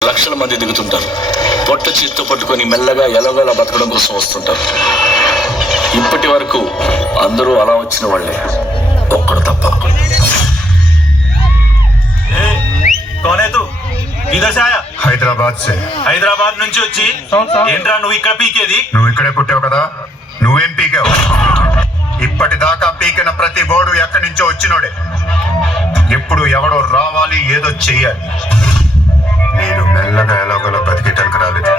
లక్షల మంది దిగుతుంటారు. పొట్ట చేత్తో పట్టుకొని మెల్లగా ఎలాగోలా బతకడం కోసం వస్తుంటారు. ఇప్పటి వరకు అందరూ అలా వచ్చిన వాళ్ళే. ఒక్కడు తప్ప. హైదరాబాద్ హైదరాబాద్ నుంచి వచ్చి ఏంట్రా నువ్వు ఇక్కడ పీకేది? నువ్వు ఇక్కడే పుట్టావు కదా? నువ్వేం పీకావు? ఇప్పటిదాకా పీకిన ప్రతి బోర్డు ఎక్కడి నుంచో వచ్చినోడే. ఎప్పుడు ఎవడో రావాలి ఏదో చెయ్యాలి. నేను మెల్లగా ఎలాగోలా బతికేటానికి రాలేదు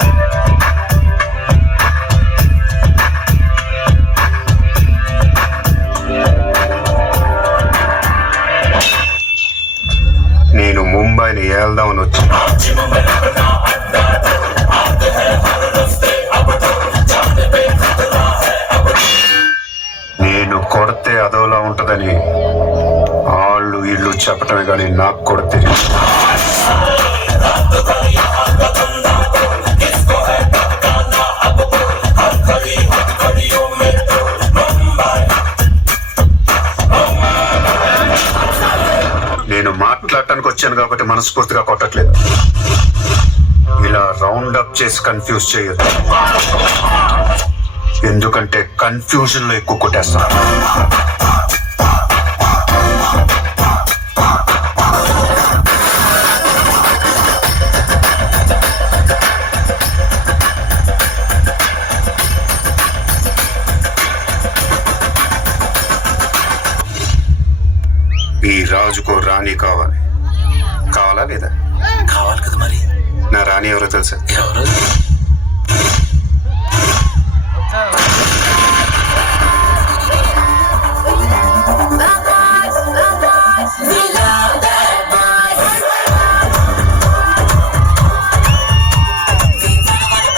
నేను ముంబైని ఏల్దామని వచ్చాను నేను కొడితే అదోలా ఉంటుందని వాళ్ళు ఇల్లు చెప్పటమే కానీ నాకు కూడా తెలియదు నేను మాట్లాడటానికి వచ్చాను కాబట్టి మనస్ఫూర్తిగా కొట్టట్లేదు. ఇలా రౌండ్ అప్ చేసి కన్ఫ్యూజ్ చేయొద్దు. ఎందుకంటే కన్ఫ్యూజన్లో ఎక్కువ కొట్టేస్తాను ఈ రాజుకో రాణి కావాలి. కావాలా లేదా? కావాలి కదా మరి. నా రాణి ఎవరో తెలుసా? ఎవరు?